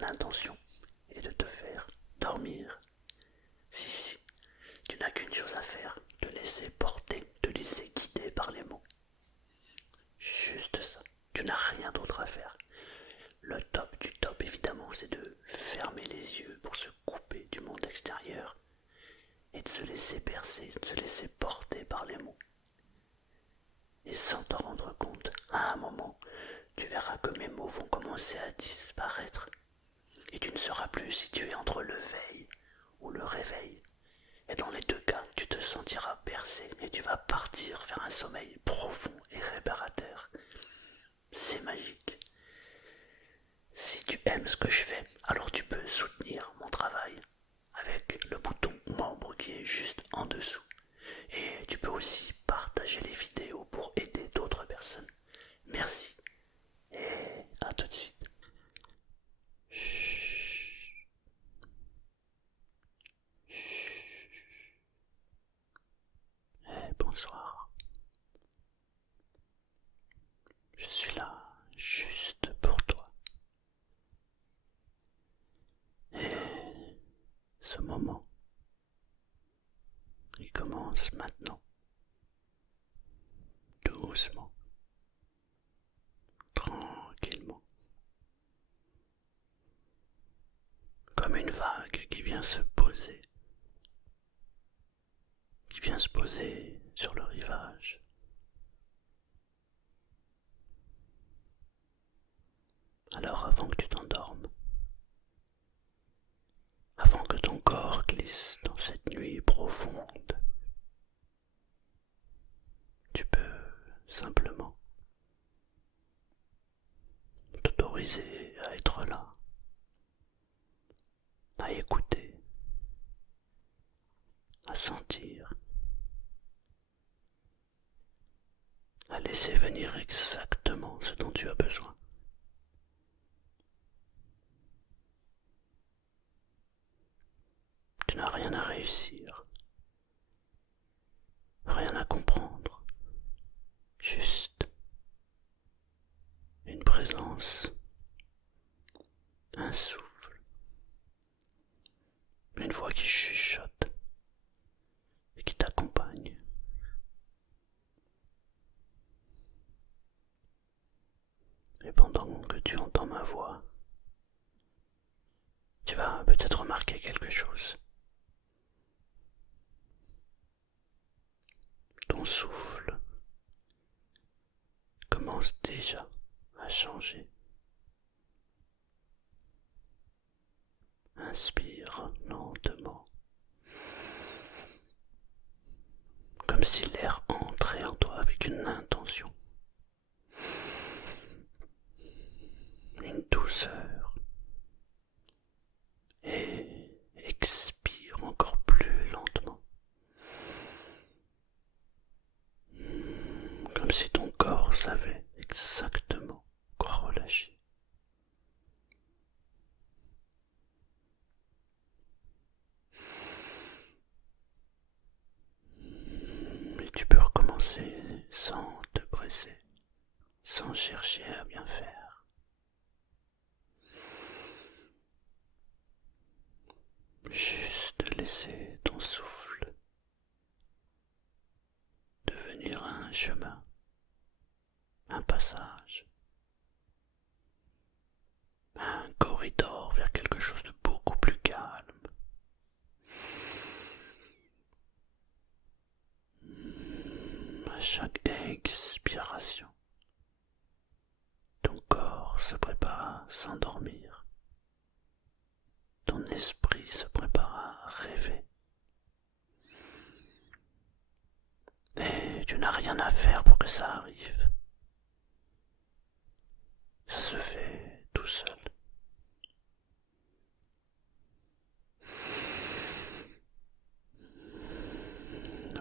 mon intention est de te faire dormir. Si, tu n'as qu'une chose à faire, te laisser porter, te laisser guider par les mots. Juste ça, tu n'as rien d'autre à faire. Le top du top, évidemment, c'est de fermer les yeux pour se couper du monde extérieur et de se laisser bercer, de se laisser porter par les mots. Et sans t'en rendre compte, à un moment, tu verras que mes mots vont commencer à disparaître et tu ne sauras plus si tu es entre le veille ou le réveil. Et dans les deux cas, tu te sentiras bercé et tu vas partir vers un sommeil profond et réparateur. C'est magique. Si tu aimes ce que je fais, alors tu peux soutenir mon travail avec le bouton membre qui est juste en dessous. Et tu peux aussi partager les vidéos pour aider d'autres personnes. Merci et à tout de suite. Chut. Bonsoir. Je suis là juste pour toi. Et ce moment, il commence maintenant. Doucement, tranquillement. Comme une vague qui vient se poser. Qui vient se poser sur le rivage. Alors avant que tu t'endormes, avant que ton corps glisse dans cette nuit profonde, tu peux simplement t'autoriser à être là, à écouter, à sentir, à laisser venir exactement ce dont tu as besoin. Tu n'as rien à réussir, rien à comprendre, juste une présence, un souffle, une voix qui chuchote et qui t'accompagne. Et pendant que tu entends ma voix, tu vas peut-être remarquer quelque chose. Ton souffle commence déjà à changer. Inspire lentement, comme si l'air entrait en toi avec une intention, une douceur, et expire encore plus lentement, comme si ton corps savait exactement quoi relâcher. Et tu peux recommencer sans te presser, sans chercher à bien faire. Juste laisser ton souffle devenir un chemin, un passage, un corridor vers quelque chose de beaucoup plus calme. À chaque expiration, ton corps se prépare à s'endormir. Ton esprit se prépare à rêver. Et tu n'as rien à faire pour que ça arrive. Ça se fait tout seul.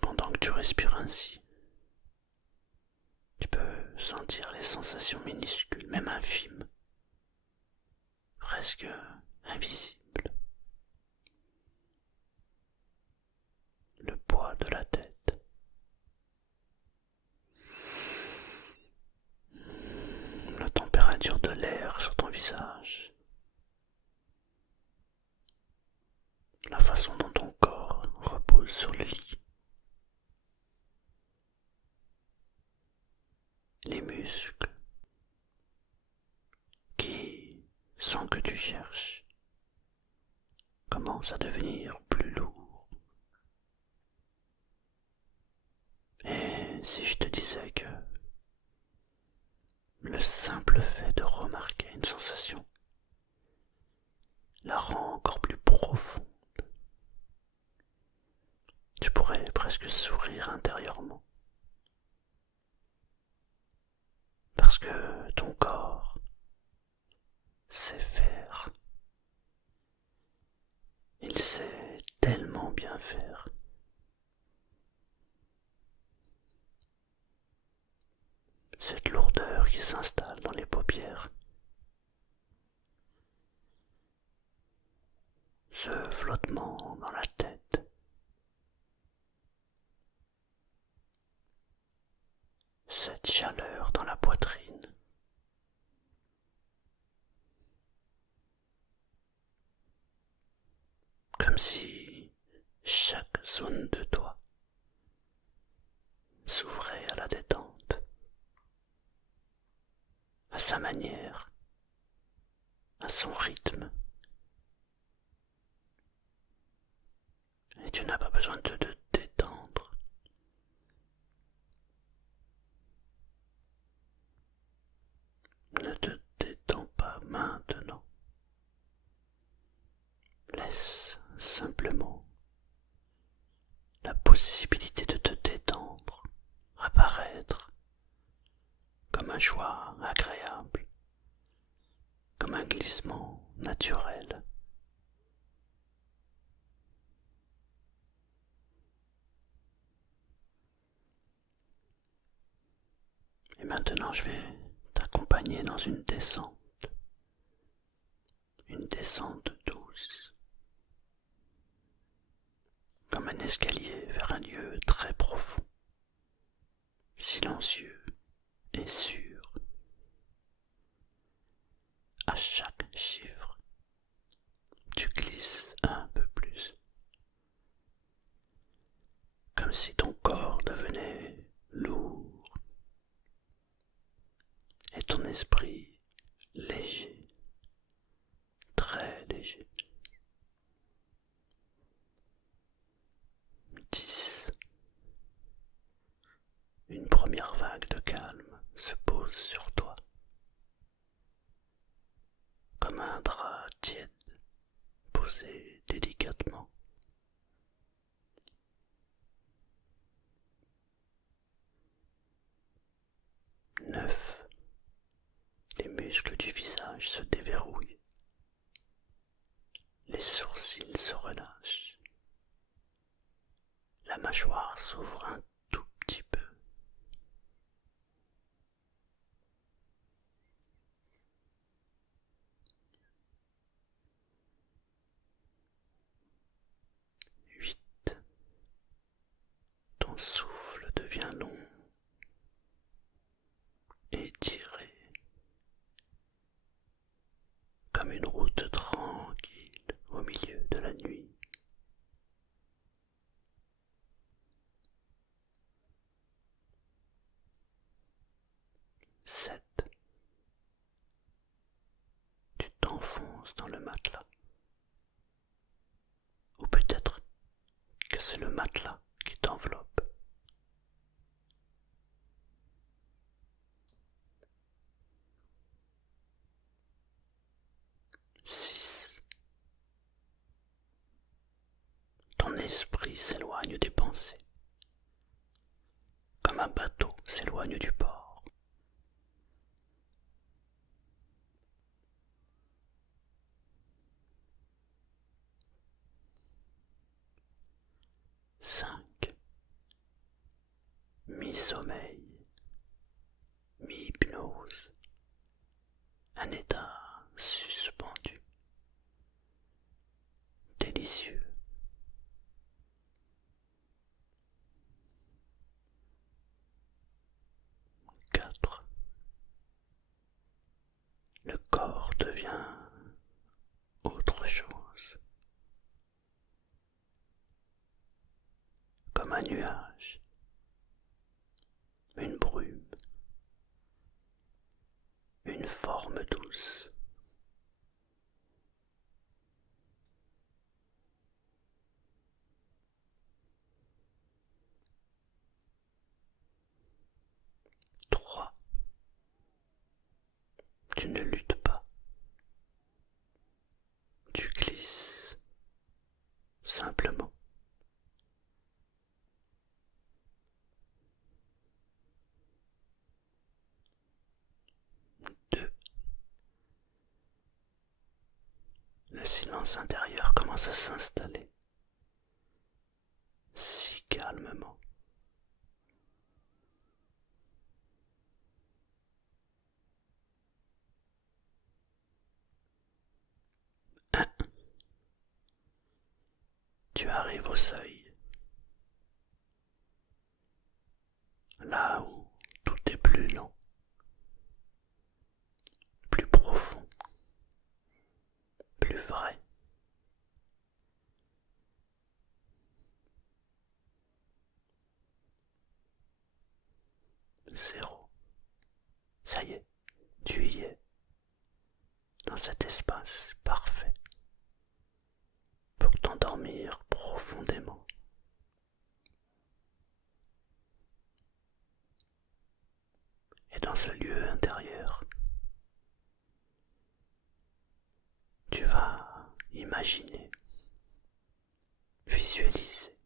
Pendant que tu respires ainsi, tu peux sentir les sensations minuscules, même infimes, presque invisibles. Le poids de la tête, la température de l'air sur ton visage, sur le lit. Les muscles qui, sans que tu cherches, commencent à devenir plus lourds. Et si je te disais que le simple fait de remarquer une sensation la rend encore plus profonde, tu pourrais presque sourire intérieurement. Parce que ton corps sait faire. Il sait tellement bien faire. Cette lourdeur qui s'installe dans les paupières, ce flottement dans la tête, cette chaleur dans la poitrine, comme si chaque zone de toi s'ouvrait à la détente, à sa manière, à son rythme. Et tu n'as pas besoin de te détendre. Ne te détends pas maintenant. Laisse simplement la possibilité de te détendre apparaître comme un choix agréable, comme un glissement naturel. Et maintenant je vais t'accompagner dans une descente douce, comme un escalier vers un lieu très profond, silencieux et sûr. À chaque chiffre, tu glisses un peu plus, comme si ton corps devenait lourd et ton esprit léger, très léger. 10. Une première vague de calme se pose sur toi, comme un drap tiède posé délicatement. 9. Les muscles du visage se déverrouillent. Les sourcils se relâchent. La mâchoire s'ouvre un tout petit peu. 8. Ton souffle devient long, étiré, comme une route tranquille au milieu de la nuit. 7. Tu t'enfonces dans le matelas. Ou peut-être que c'est le matelas qui t'enveloppe. 6. Ton esprit s'éloigne des pensées, comme un bateau s'éloigne du port. 5. Mi-sommeil, mi-hypnose, un état suspendu, délicieux. silence intérieur commence à s'installer, si calmement. Tu arrives au seuil, là où tout est plus lent, plus profond, plus vrai. Zéro. Ça y est, tu y es, dans cet espace parfait pour t'endormir profondément. Et dans ce lieu intérieur, tu vas imaginer, visualiser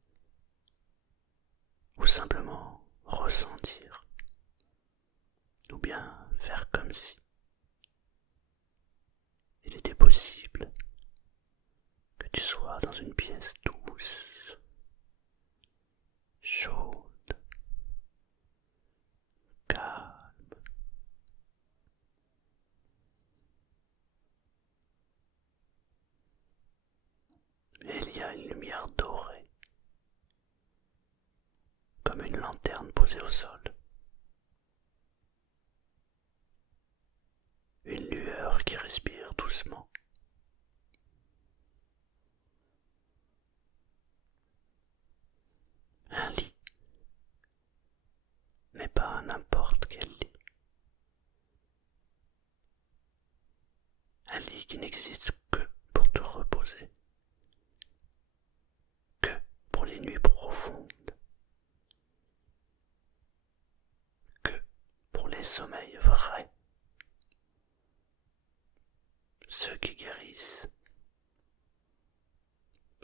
ou simplement ressentir ou bien faire comme si il était possible que tu sois dans une pièce douce, chaude, calme. Et il y a une lumière dorée, comme une lanterne posée au sol. Une lueur qui respire doucement. Un lit, mais pas n'importe quel lit. Un lit qui n'existe que pour te reposer, que pour les nuits profondes, que pour les sommeils vrais, ceux qui guérissent,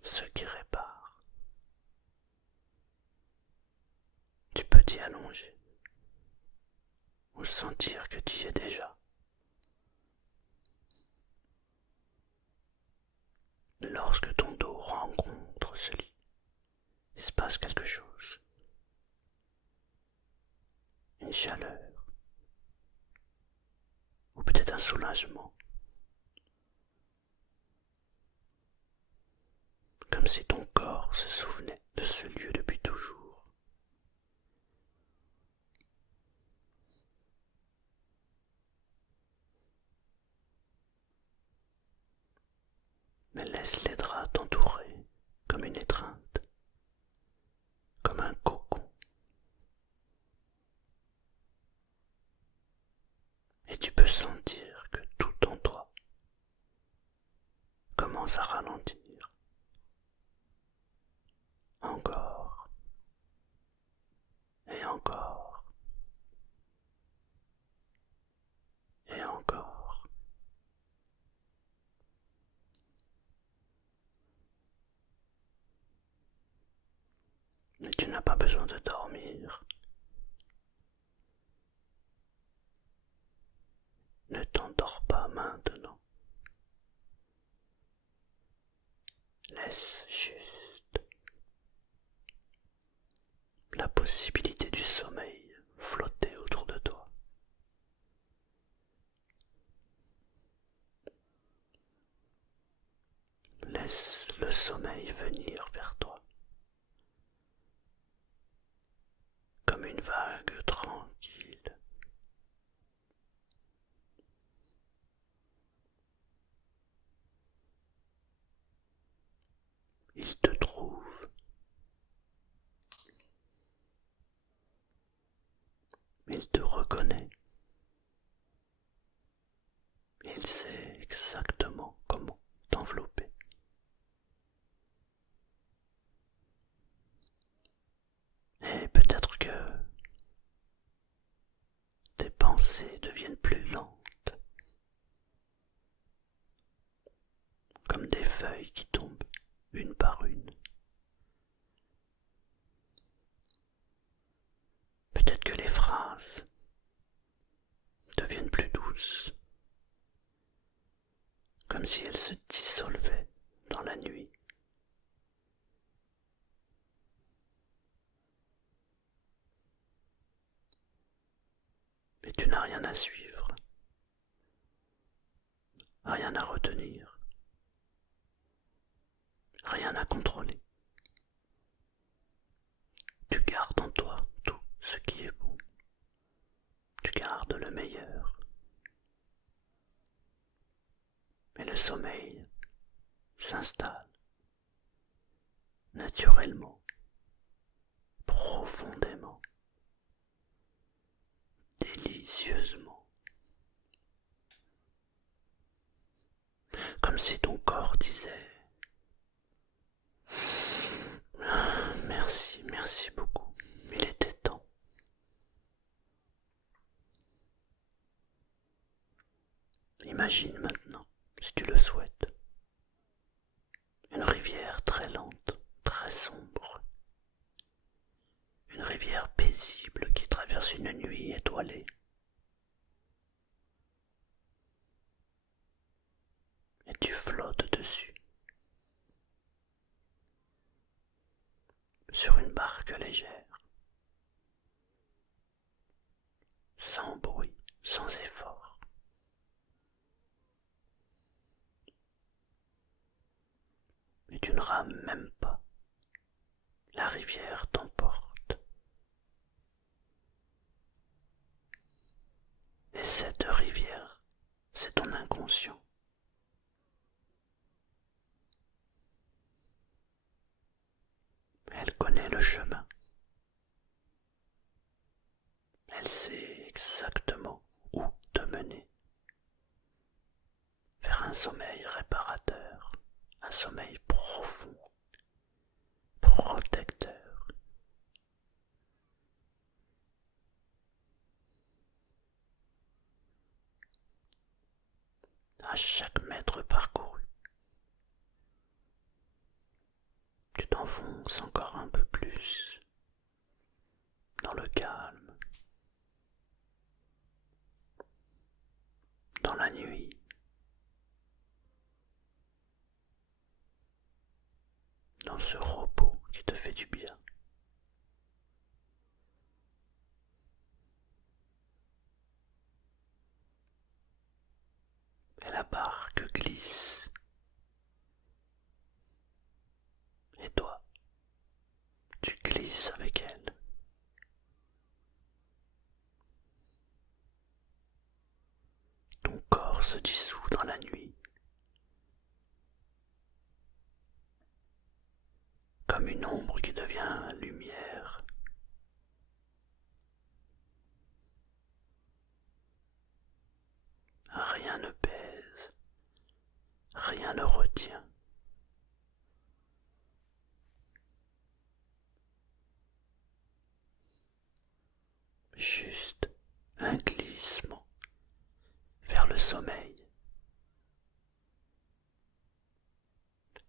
ceux qui réparent. Tu peux t'y allonger ou sentir que tu y es déjà. Lorsque ton dos rencontre ce lit, il se passe quelque chose. Une chaleur, ou peut-être un soulagement. Comme si ton corps se souvenait de ce lieu depuis toujours. Mais laisse les draps t'entourer comme une étreinte, comme un cocon. Et tu peux sentir que tout en toi commence à ralentir. Encore et encore et encore. Mais tu n'as pas besoin de dormir. Ne t'endors pas maintenant. Laisse juste la possibilité du sommeil flotter autour de toi. Laisse le sommeil venir vers toi, comme une vague tranquille. Il te trouve. Il te reconnaît. Il sait exactement comment t'envelopper. Et peut-être que tes pensées deviennent plus lentes, comme des feuilles qui tombent une par une. Peut-être que les phrases deviennent plus douces, comme si elle se dissolvait dans la nuit. Mais tu n'as rien à suivre, rien à retenir, rien à contrôler. Tu gardes en toi tout ce qui est bon. Tu gardes le meilleur. Mais le sommeil s'installe naturellement, profondément, délicieusement. Comme si ton corps disait merci, merci beaucoup, il était temps. Imagine maintenant, si tu le souhaites, une rivière très lente, très sombre, une rivière paisible qui traverse une nuit étoilée. Et tu flottes dessus, sur une barque légère, sans bruit, sans effort. Et tu ne rames même pas, la rivière t'emporte. Et cette rivière, c'est ton inconscient. Elle connaît le chemin. Elle sait exactement où te mener. Vers un sommeil réparateur, un sommeil profond, protecteur. À chaque mètre parcouru, tu t'enfonces encore un peu plus dans le calme, dans la nuit, dans ce repos qui te fait du bien. Et la barque glisse. Et toi, tu glisses avec elle. Ton corps se dissout dans la nuit, comme une ombre qui devient lumière. Rien ne pèse, rien ne retient. Juste un glissement vers le sommeil,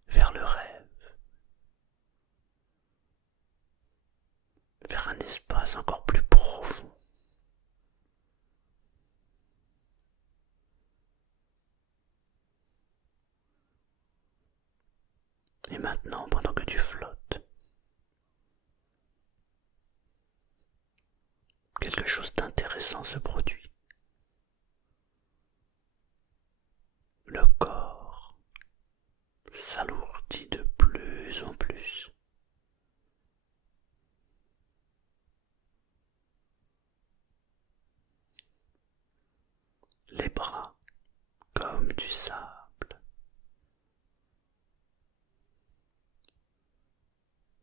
vers le rêve, vers un espace encore plus profond. Et maintenant, pendant que tu flottes, quelque chose d'intéressant se produit. Le corps s'alourdit de plus en plus. Les bras comme du sable.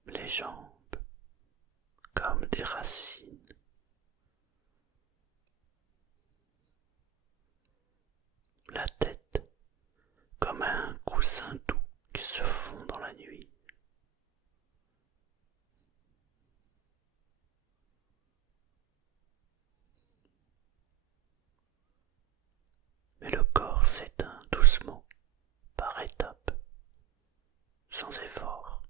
Les jambes comme des racines. La tête comme un coussin doux qui se fond dans la nuit. Mais le corps s'éteint doucement, par étapes, sans effort.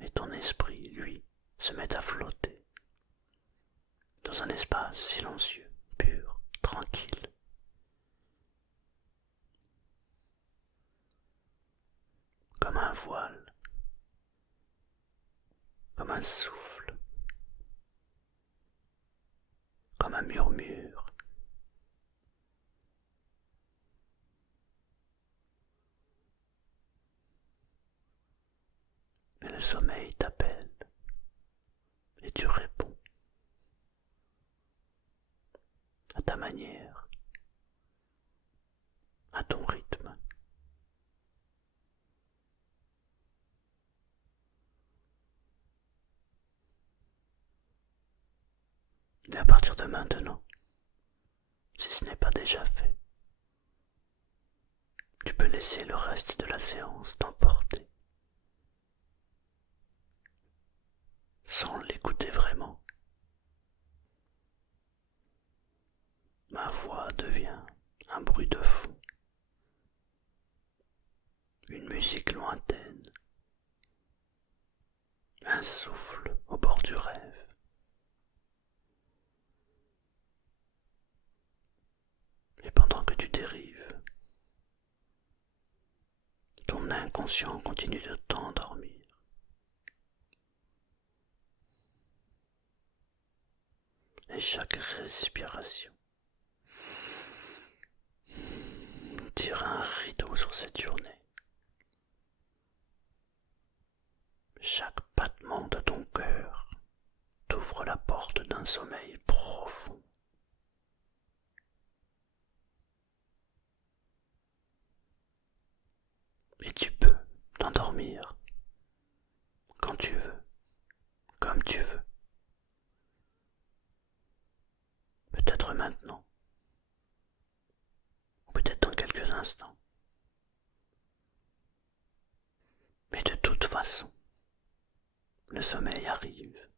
Et ton esprit, lui, se met à flotter dans un espace silencieux, pur, tranquille. un souffle, comme un murmure. Mais le sommeil t'appelle et tu réponds à ta manière, à ton rythme. Et à partir de maintenant, si ce n'est pas déjà fait, tu peux laisser le reste de la séance t'emporter, sans l'écouter vraiment. Ma voix devient un bruit de fond, une musique lointaine, un souffle au bord du rêve. Et pendant que tu dérives, ton inconscient continue de t'endormir. Et chaque respiration tire un rideau sur cette journée. Chaque battement de ton cœur t'ouvre la porte d'un sommeil profond. Et tu peux t'endormir quand tu veux, comme tu veux. Peut-être maintenant, ou peut-être dans quelques instants. Mais de toute façon, le sommeil arrive.